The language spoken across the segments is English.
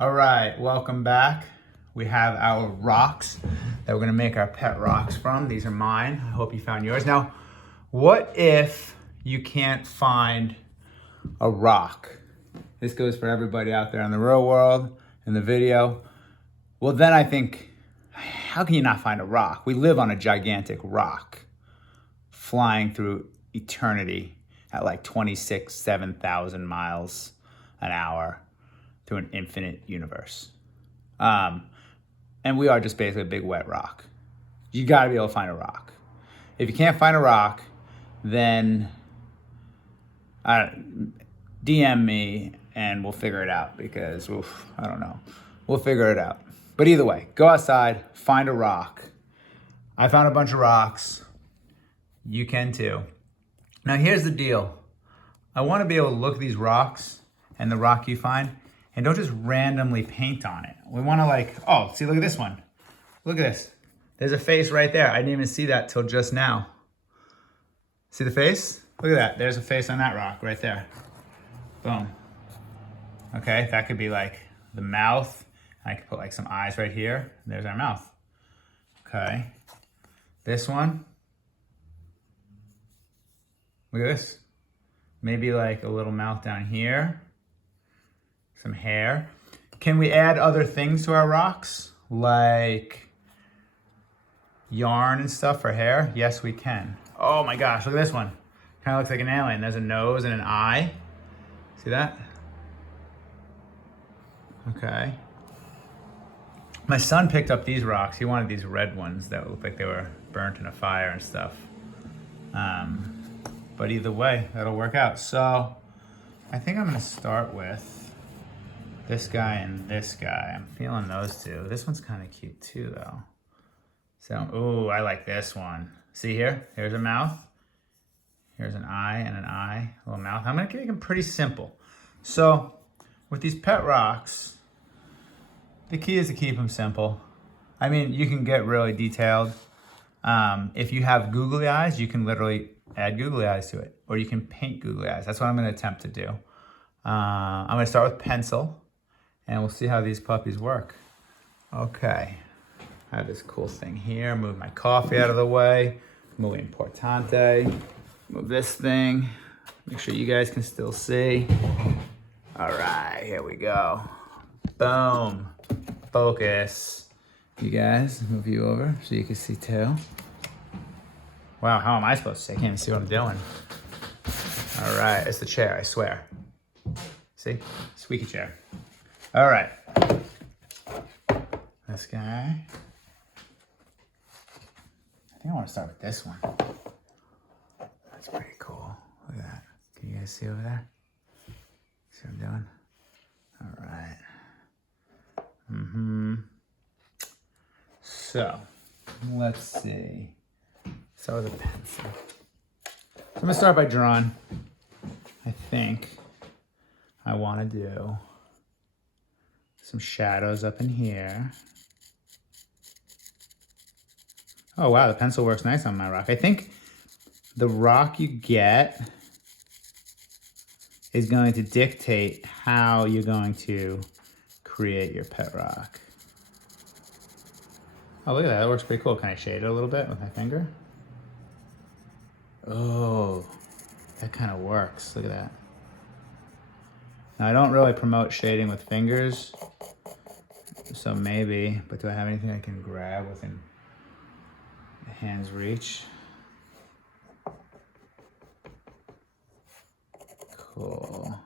All right, welcome back. We have our rocks that we're gonna make our pet rocks from. These are mine. I hope you found yours. Now, what if you can't find a rock? This goes for everybody out there in the real world, in the video. Well, then I think, how can you not find a rock? We live on a gigantic rock flying through eternity at like 7,000 miles an hour through an infinite universe. And we are just basically a big wet rock. You gotta be able to find a rock. If you can't find a rock, then DM me and we'll figure it out because, I don't know. We'll figure it out. But either way, go outside, find a rock. I found a bunch of rocks. You can too. Now here's the deal. I wanna be able to look at these rocks and the rock you find and don't just randomly paint on it. We wanna see, look at this one. Look at this. There's a face right there. I didn't even see that till just now. See the face? Look at that. There's a face on that rock right there. Boom. Okay, that could be like the mouth. I could put like some eyes right here. There's our mouth. Okay. This one. Look at this. Maybe like a little mouth down here. Some hair. Can we add other things to our rocks? Like yarn and stuff for hair? Yes, we can. Oh my gosh, look at this one. Kind of looks like an alien. There's a nose and an eye. See that? Okay. My son picked up these rocks. He wanted these red ones that looked like they were burnt in a fire and stuff. But either way, that'll work out. So I think I'm gonna start with this guy and this guy. I'm feeling those two. This one's kind of cute too though. So, ooh, I like this one. See here? Here's a mouth. Here's an eye and an eye, a little mouth. I'm gonna make them pretty simple. So with these pet rocks, the key is to keep them simple. I mean, you can get really detailed. If you have googly eyes, you can literally add googly eyes to it, or you can paint googly eyes. That's what I'm gonna attempt to do. I'm gonna start with pencil, and we'll see how these puppies work. Okay, I have this cool thing here. Move my coffee out of the way. Muy importante. Move this thing. Make sure you guys can still see. All right, here we go. Boom. Focus. You guys, move you over so you can see too. Wow, how am I supposed to see? I can't even see what I'm doing. All right, it's the chair, I swear. See? Squeaky chair. All right. This guy. I think I want to start with this one. That's pretty cool. Look at that. Can you guys see over there? See what I'm doing? All right. So, let's see. Start with a pencil. So I'm gonna start by drawing. I think I wanna do some shadows up in here. Oh wow, the pencil works nice on my rock. I think the rock you get is going to dictate how you're going to create your pet rock. Oh, look at that, that works pretty cool. Can I shade it a little bit with my finger? Oh, that kind of works. Look at that. Now, I don't really promote shading with fingers, so maybe, but do I have anything I can grab within the hand's reach? Cool.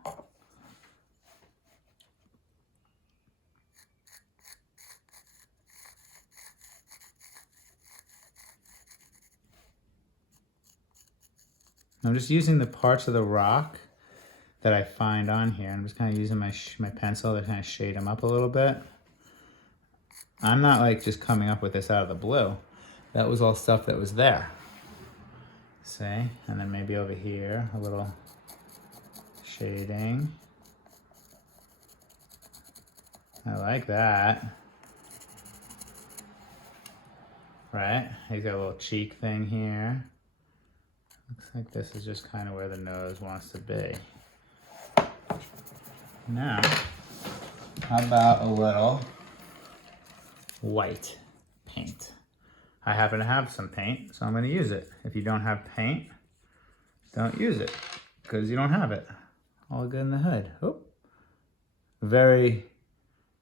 I'm just using the parts of the rock that I find on here. I'm just kind of using my pencil to kind of shade them up a little bit. I'm not like just coming up with this out of the blue. That was all stuff that was there. See? And then maybe over here, a little shading. I like that. Right? He's got a little cheek thing here. Looks like this is just kind of where the nose wants to be. Now, how about a little white paint? I happen to have some paint, so I'm gonna use it. If you don't have paint, don't use it, because you don't have it. All good in the hood. Oop. Very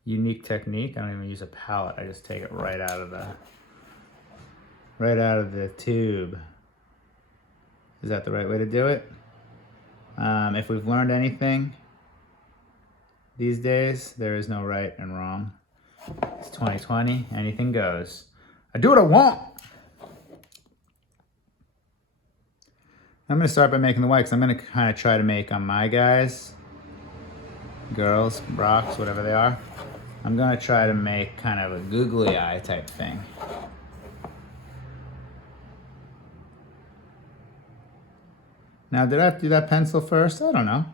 unique technique. I don't even use a palette. I just take it right out of the tube. Is that the right way to do it? If we've learned anything these days, there is no right and wrong. It's 2020, anything goes. I do what I want. I'm gonna start by making the white, because I'm gonna kind of try to make on my guys, girls, rocks, whatever they are, I'm gonna try to make kind of a googly eye type thing. Now, did I have to do that pencil first? I don't know.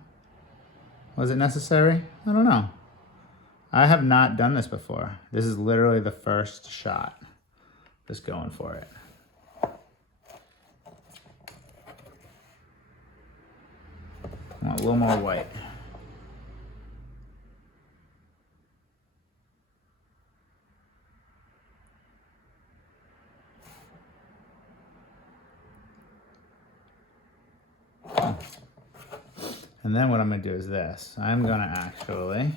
Was it necessary? I don't know. I have not done this before. This is literally the first shot. Just going for it. I want a little more white. And then what I'm gonna do is this. I'm gonna actually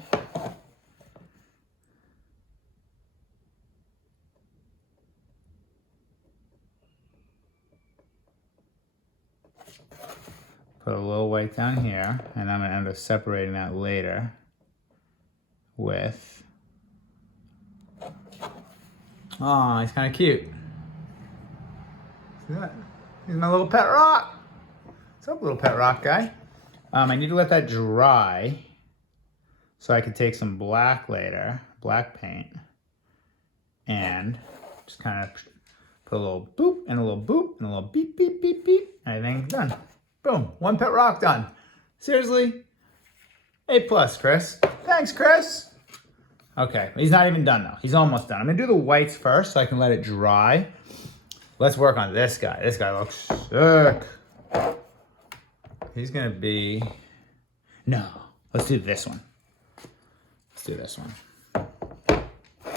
put a little white down here, and I'm gonna end up separating that later with, oh, he's kind of cute. See that? He's my little pet rock. What's up, little pet rock guy? I need to let that dry so I can take some black later, black paint, and just kind of put a little boop and a little boop and a little beep, beep, beep, beep. Everything's done. Boom, one pet rock done. Seriously, A+, Chris. Thanks, Chris. Okay, he's not even done though. He's almost done. I'm gonna do the whites first so I can let it dry. Let's work on this guy. This guy looks sick. He's gonna be, no, let's do this one. Let's do this one.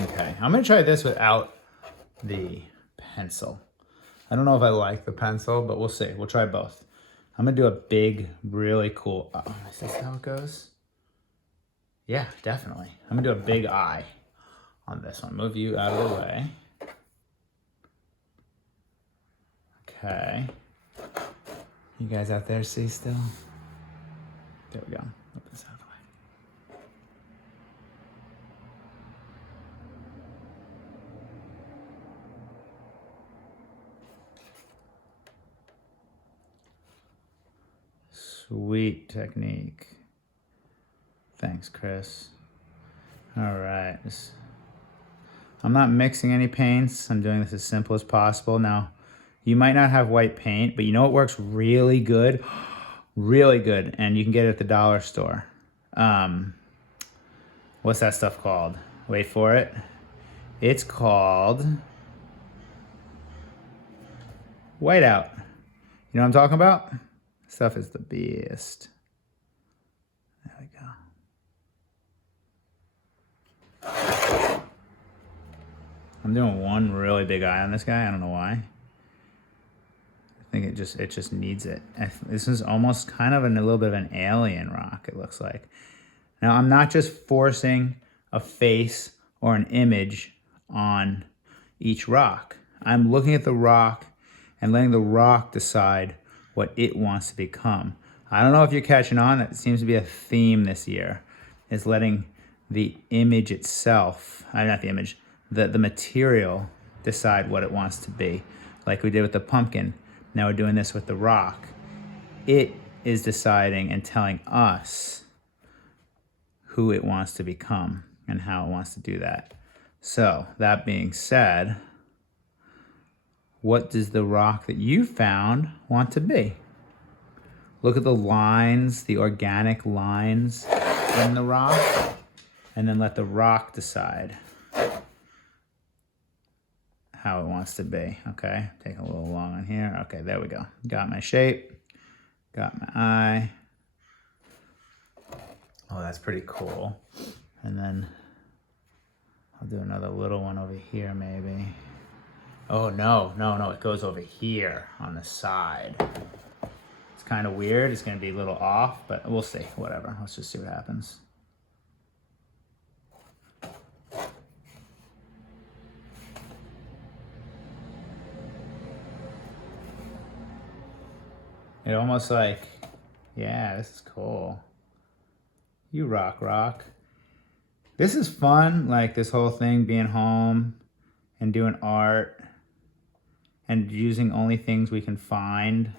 Okay, I'm gonna try this without the pencil. I don't know if I like the pencil, but we'll see. We'll try both. I'm gonna do a big, really cool, is this how it goes? Yeah, definitely. I'm gonna do a big eye on this one. Move you out of the way. Okay. You guys out there see still? There we go. Move this out of the way. Sweet technique. Thanks, Chris. All right. I'm not mixing any paints. I'm doing this as simple as possible. Now, you might not have white paint, but you know what works really good? Really good. And you can get it at the dollar store. What's that stuff called? Wait for it. It's called whiteout. You know what I'm talking about? Stuff is the best. There we go. I'm doing one really big eye on this guy. I don't know why. I think it just needs it. This is almost kind of a little bit of an alien rock, it looks like. Now, I'm not just forcing a face or an image on each rock. I'm looking at the rock and letting the rock decide what it wants to become. I don't know if you're catching on. It seems to be a theme this year, is letting the image itself, not the image, the material decide what it wants to be, like we did with the pumpkin. Now we're doing this with the rock. It is deciding and telling us who it wants to become and how it wants to do that. So that being said, what does the rock that you found want to be? Look at the lines, the organic lines in the rock, and then let the rock decide how it wants to be, okay? Take a little long on here. Okay, there we go. Got my shape, got my eye. Oh, that's pretty cool. And then I'll do another little one over here maybe. Oh, no, it goes over here on the side. It's kind of weird. It's going to be a little off, but we'll see. Whatever. Let's just see what happens. It almost like, yeah, this is cool. You rock. This is fun, like this whole thing, being home and doing art and using only things we can find.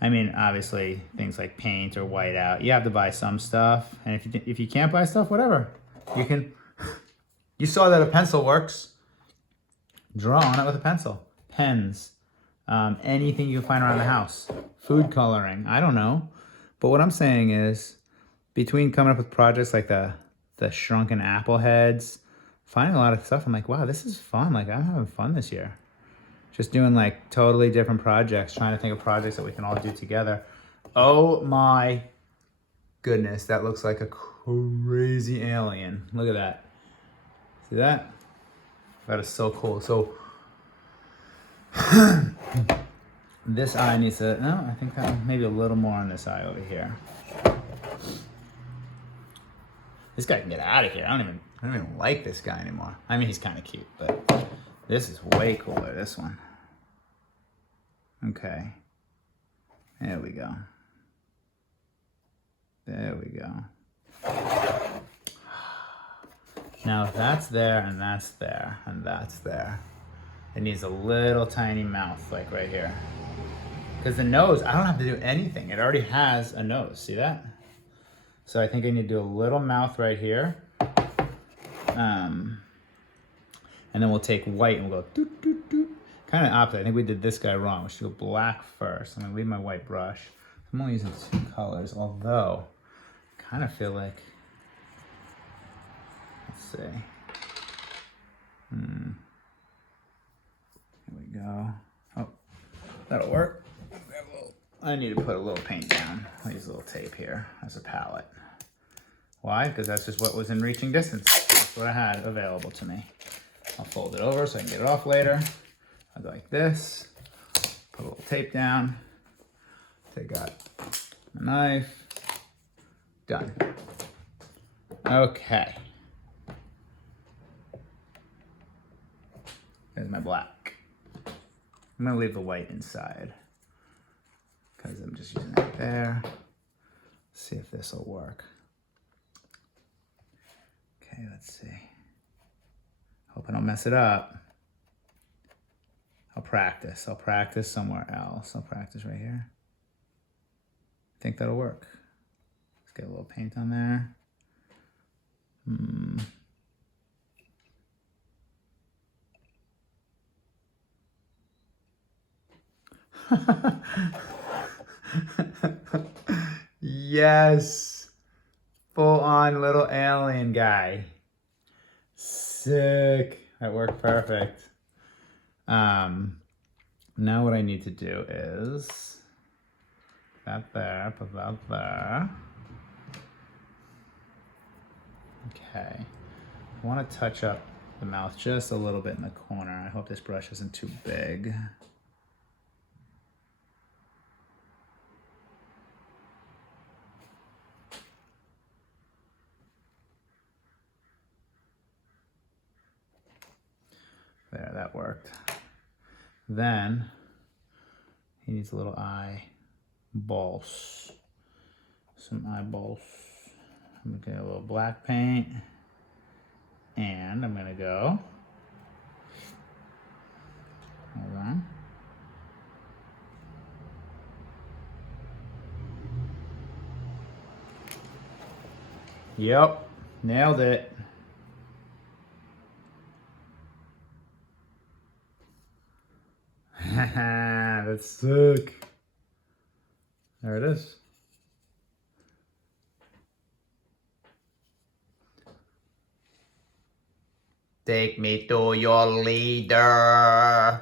I mean, obviously, things like paint or whiteout, you have to buy some stuff. And if you can't buy stuff, whatever. You saw that a pencil works. Draw on it with a pencil. Pens. Anything you can find around the house. Food coloring. I don't know. But what I'm saying is, between coming up with projects like the shrunken apple heads, finding a lot of stuff, I'm like, wow, this is fun. Like, I'm having fun this year. Just doing like totally different projects, trying to think of projects that we can all do together. Oh my goodness, that looks like a crazy alien. Look at that. See that? That is so cool. So this eye needs to, no, I think that maybe a little more on this eye over here. This guy can get out of here. I don't even like this guy anymore. I mean, he's kind of cute, but this is way cooler, this one. Okay. There we go. There we go. Now if that's there and that's there and that's there, it needs a little tiny mouth like right here. Because the nose, I don't have to do anything. It already has a nose, see that? So I think I need to do a little mouth right here. And then we'll take white and we'll go doot, doot, doot. Kind of opposite. I think we did this guy wrong. We should go black first. I'm gonna leave my white brush. I'm only using 2 colors, although I kind of feel like, let's see. Here we go. Oh, that'll work. I need to put a little paint down. I'll use a little tape here as a palette. Why? Because that's just what was in reaching distance. That's what I had available to me. I'll fold it over so I can get it off later. I'll go like this. Put a little tape down. Take out a knife. Done. Okay. There's my black. I'm gonna leave the white inside because I'm just using it there. See if this will work. Okay, let's see. Hope I don't mess it up. I'll practice somewhere else. I'll practice right here. I think that'll work. Let's get a little paint on there. Yes. Full on little alien guy. Sick. That worked perfect. Now what I need to do is that there, put that there. Okay. I want to touch up the mouth just a little bit in the corner. I hope this brush isn't too big. There, that worked. Then he needs a little eyeballs. Some eyeballs. I'm gonna get a little black paint. And I'm gonna go. Hold on. Yep, nailed it. That's sick. There it is. Take me to your leader. I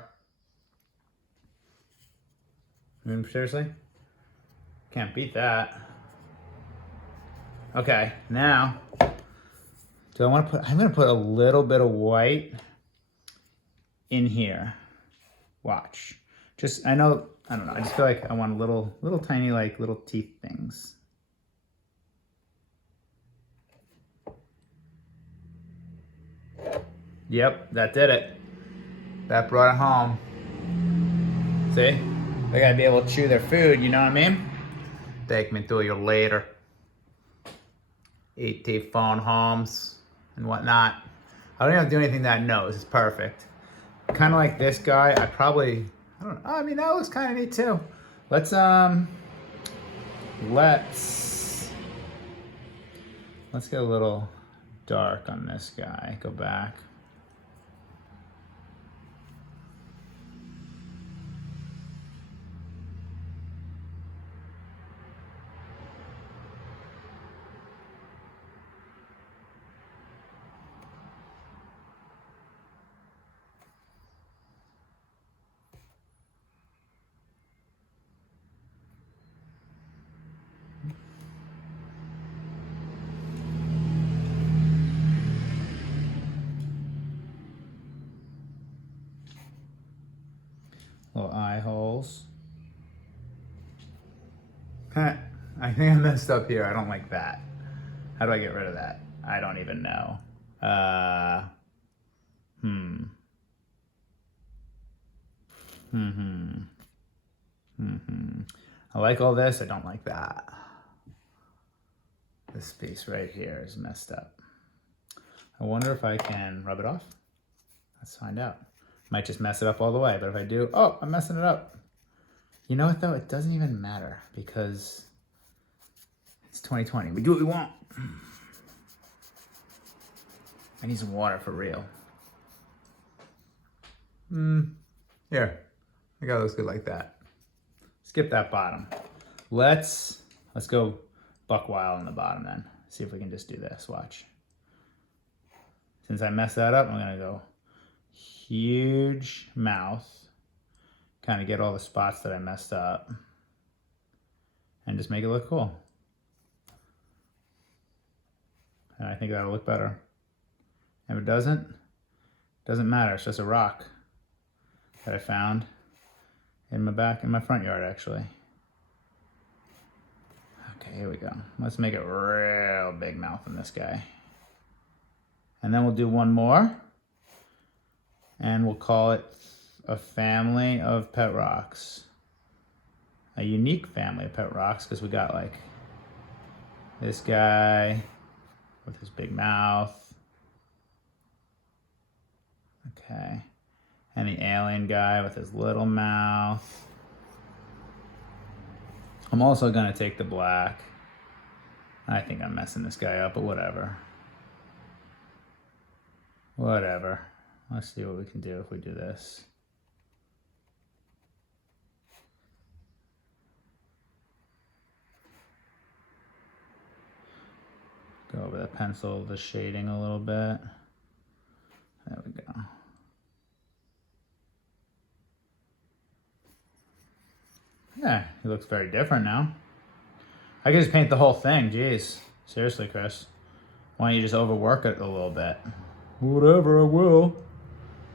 mean, seriously? Can't beat that. Okay, now Do I want to put, I'm going to put a little bit of white in here. Watch. Just, I know, I don't know. I just feel like I want little tiny, like little teeth things. Yep, that did it. That brought it home. See? They gotta be able to chew their food, you know what I mean? Take me to you later. E.T. phone homes and whatnot. I don't have to do anything to that nose. It's perfect. Kind of like this guy. I don't know. I mean, that looks kind of neat too. Let's get a little dark on this guy. Go back. Little eye holes. I think I messed up here. I don't like that. How do I get rid of that? I don't even know. I like all this. I don't like that. This piece right here is messed up. I wonder if I can rub it off. Let's find out. Might just mess it up all the way, but if I do, oh, I'm messing it up. You know what though? It doesn't even matter because it's 2020. We do what we want. I need some water for real. Here. I think that looks good like that. Skip that bottom. Let's go buck wild on the bottom then. See if we can just do this. Watch. Since I messed that up, I'm gonna go huge mouth. Kind of get all the spots that I messed up. And just make it look cool. And I think that'll look better. If it doesn't matter. It's just a rock that I found in my front yard actually. Okay, here we go. Let's make it real big mouth on this guy. And then we'll do one more. And we'll call it a family of pet rocks. A unique family of pet rocks because we got like this guy with his big mouth. Okay. And the alien guy with his little mouth. I'm also gonna take the black. I think I'm messing this guy up, but whatever. Whatever. Let's see what we can do if we do this. Go over the pencil, the shading a little bit. There we go. Yeah, he looks very different now. I could just paint the whole thing, jeez. Seriously, Chris. Why don't you just overwork it a little bit? Whatever, I will.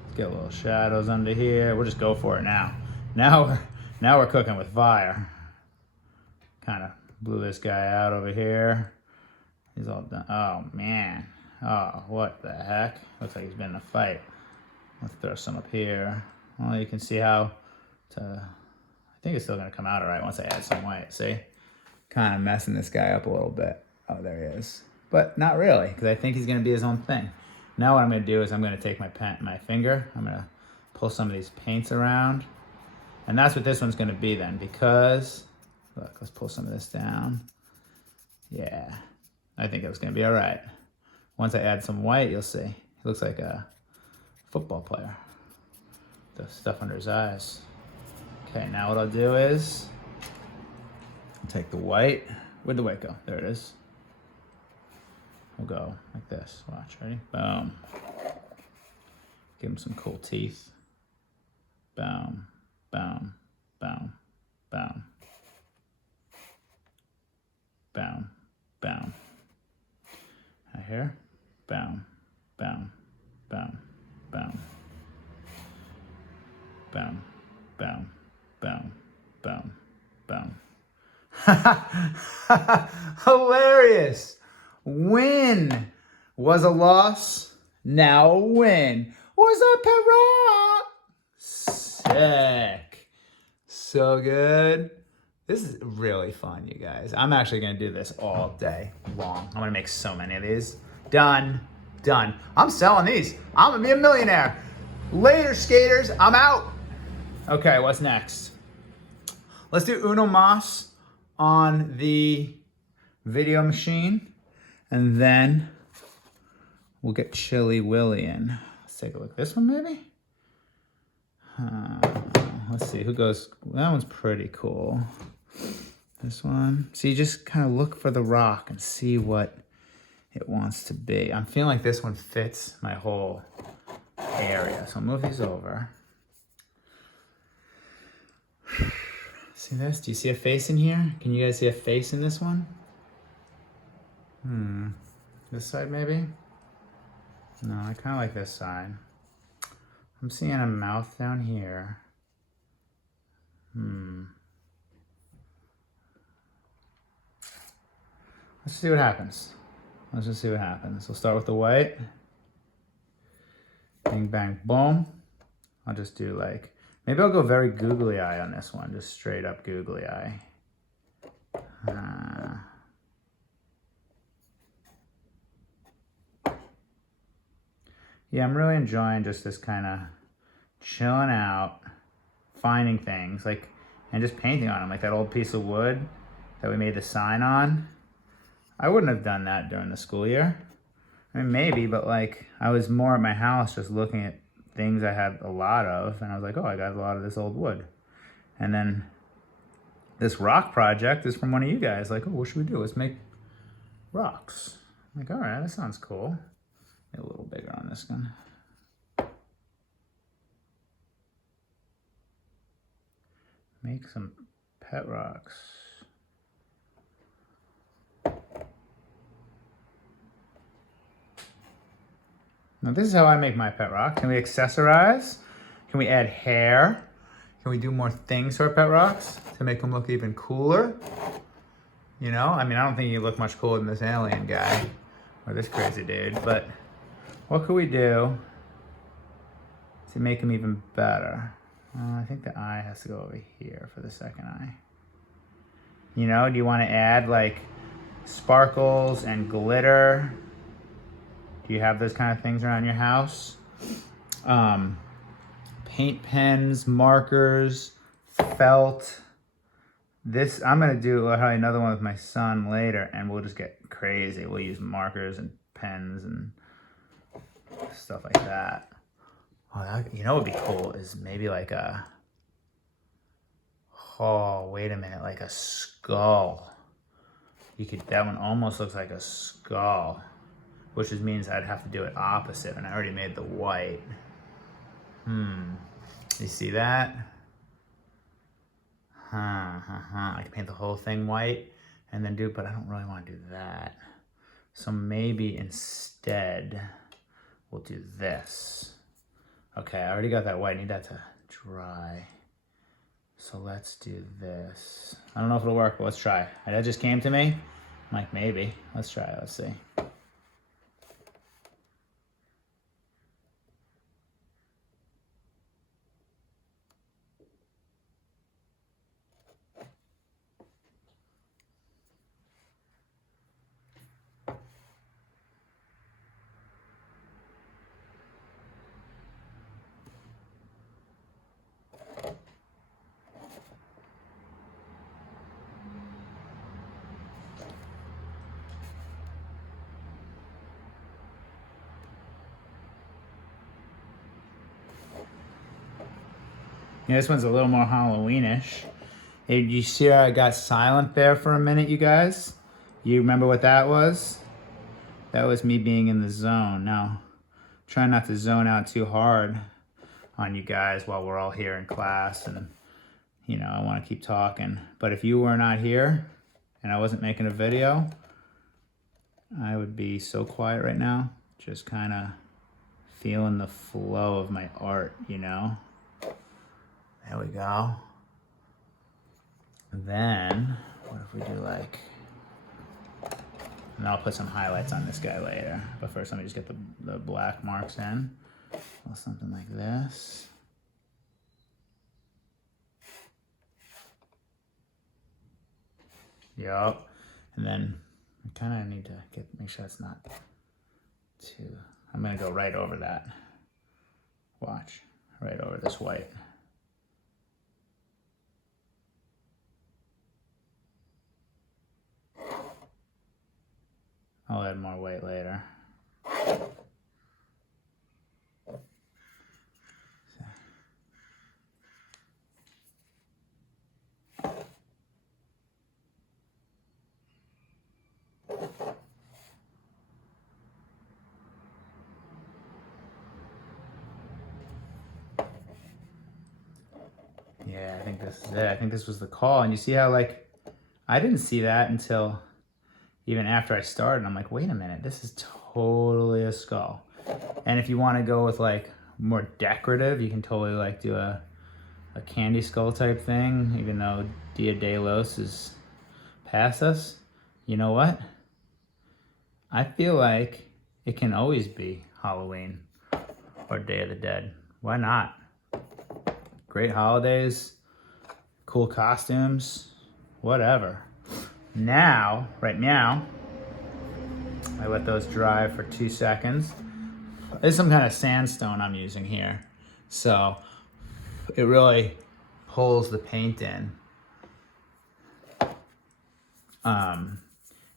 Let's get a little shadows under here. We'll just go for it now. Now we're cooking with fire. Kind of blew this guy out over here. He's all done. Oh, man. Oh, what the heck? Looks like he's been in a fight. Let's throw some up here. Well, you can see how I think it's still going to come out all right once I add some white. See? Kind of messing this guy up a little bit. Oh, there he is. But not really, because I think he's going to be his own thing. Now what I'm going to do is I'm going to take my finger. I'm going to pull some of these paints around. And that's what this one's going to be then, because, look, let's pull some of this down. Yeah, I think it was going to be all right. Once I add some white, you'll see. He looks like a football player. The stuff under his eyes. Okay, now what I'll do is take the white. Where'd the white go? There it is. We'll go like this. Watch, ready? Boom. Give him some cool teeth. Boom, boom, boom, boom. Boom, boom. Right here. boom, boom, boom, boom, boom, boom, boom, boom, boom. Hilarious. Win was a loss, now a win. What's up, Pet Rock? Sick. So good. This is really fun, you guys. I'm actually gonna do this all day long. I'm gonna make so many of these. Done. Done. I'm selling these. I'm gonna be a millionaire. Later, skaters. I'm out. Okay, what's next? Let's do Uno Mas on the video machine, and then we'll get Chili Willy in. Let's take a look. This one, maybe? Let's see, who goes? That one's pretty cool. This one. So you just kind of look for the rock and see what it wants to be. I'm feeling like this one fits my whole area. So I'll move these over. See this? Do you see a face in here? Can you guys see a face in this one? This side maybe? No, I kind of like this side. I'm seeing a mouth down here. Let's see what happens. Let's just see what happens. We'll start with the white. Bang, bang, boom. I'll just do like, maybe I'll go very googly eye on this one. Just straight up googly eye. Yeah, I'm really enjoying just this kind of chilling out, finding things, like, and just painting on them. Like that old piece of wood that we made the sign on. I wouldn't have done that during the school year. I mean, maybe, but like, I was more at my house just looking at things I had a lot of, and I was like, oh, I got a lot of this old wood. And then this rock project is from one of you guys, like, oh, what should we do? Let's make rocks. I'm like, all right, that sounds cool. A little bigger on this one. Make some pet rocks. Now this is how I make my pet rock. Can we accessorize? Can we add hair? Can we do more things to our pet rocks to make them look even cooler? You know, I mean, I don't think you look much cooler than this alien guy or this crazy dude, but what could we do to make him even better? I think the eye has to go over here for the second eye. You know, do you want to add like sparkles and glitter? Do you have those kind of things around your house? Paint pens, markers, felt. This, I'm gonna do another one with my son later, and we'll just get crazy. We'll use markers and pens and stuff like that. Oh, that, you know what would be cool is maybe like a, oh, wait a minute, like a skull. You could, that one almost looks like a skull, which just means I'd have to do it opposite, and I already made the white. You see that? I can paint the whole thing white and then do it, but I don't really want to do that. So maybe instead we'll do this. Okay, I already got that white. I need that to dry. So let's do this. I don't know if it'll work, but let's try. That just came to me. I'm like, maybe. Let's try it. Let's see. Yeah, this one's a little more Halloweenish. Hey, you see how I got silent there for a minute, you guys? You remember what that was? That was me being in the zone. Now, try not to zone out too hard on you guys while we're all here in class, and you know, I want to keep talking. But if you were not here and I wasn't making a video, I would be so quiet right now, Just kind of feeling the flow of my art, you know? There we go. And then, what if we do like, and I'll put some highlights on this guy later. But first, let me just get the black marks in. Well, something like this. Yup. And then I kind of need to make sure it's not too, I'm gonna go right over that. Watch, right over this white. I'll add more white later. Yeah, I think this is it. I think this was the call. And you see how, like, I didn't see that until even after I started. I'm like, wait a minute, this is totally a skull. And if you want to go with like more decorative, you can totally like do a candy skull type thing, even though Dia de los is past us. You know what? I feel like it can always be Halloween or Day of the Dead. Why not? Great holidays, cool costumes, whatever. Now, right now, I let those dry for 2 seconds. There's some kind of sandstone I'm using here. So it really pulls the paint in.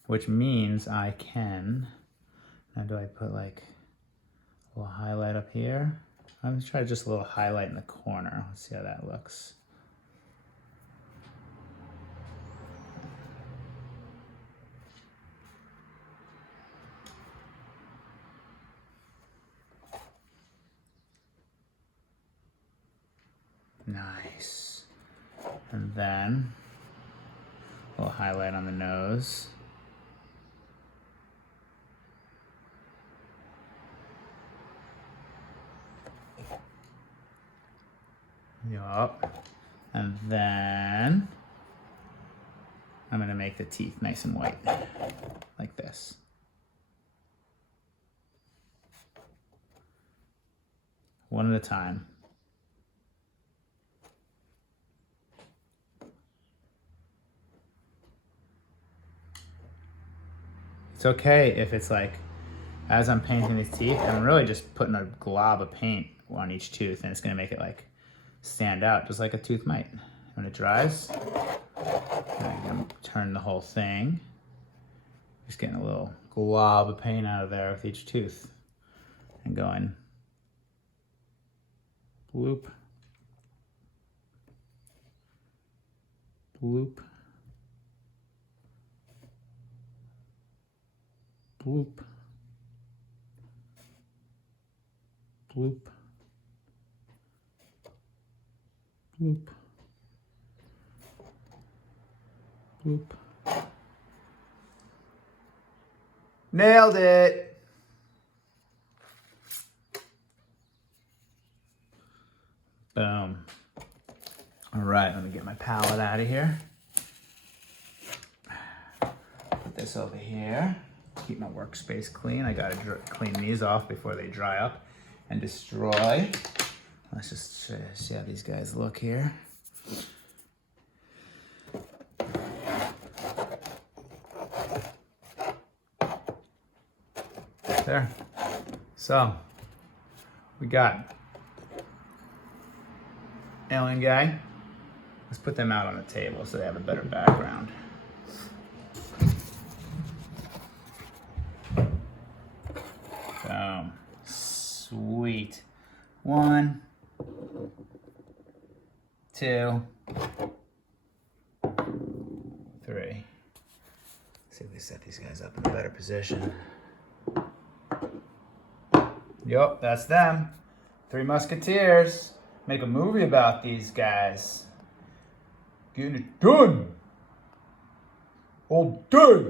Which means I can, now do I put like a little highlight up here? I'm gonna try just a little highlight in the corner. Let's see how that looks. Nice. And then a little highlight on the nose. Yup. And then I'm gonna make the teeth nice and white, like this. One at a time. It's okay if it's like, as I'm painting these teeth, I'm really just putting a glob of paint on each tooth, and it's gonna make it like stand out just like a tooth might. When it dries, I'm gonna turn the whole thing. Just getting a little glob of paint out of there with each tooth and going bloop, bloop, bloop, bloop, bloop, bloop. Nailed it. Boom. All right, let me get my palette out of here. Put this over here. Keep my workspace clean. I gotta clean these off before they dry up and destroy. Let's just see how these guys look here. There. So, we got alien guy. Let's put them out on the table so they have a better background. Boom. Sweet. 1, 2, 3. See if we set these guys up in a better position. Yup, that's them. 3 Musketeers. Make a movie about these guys. Getting it done. All day.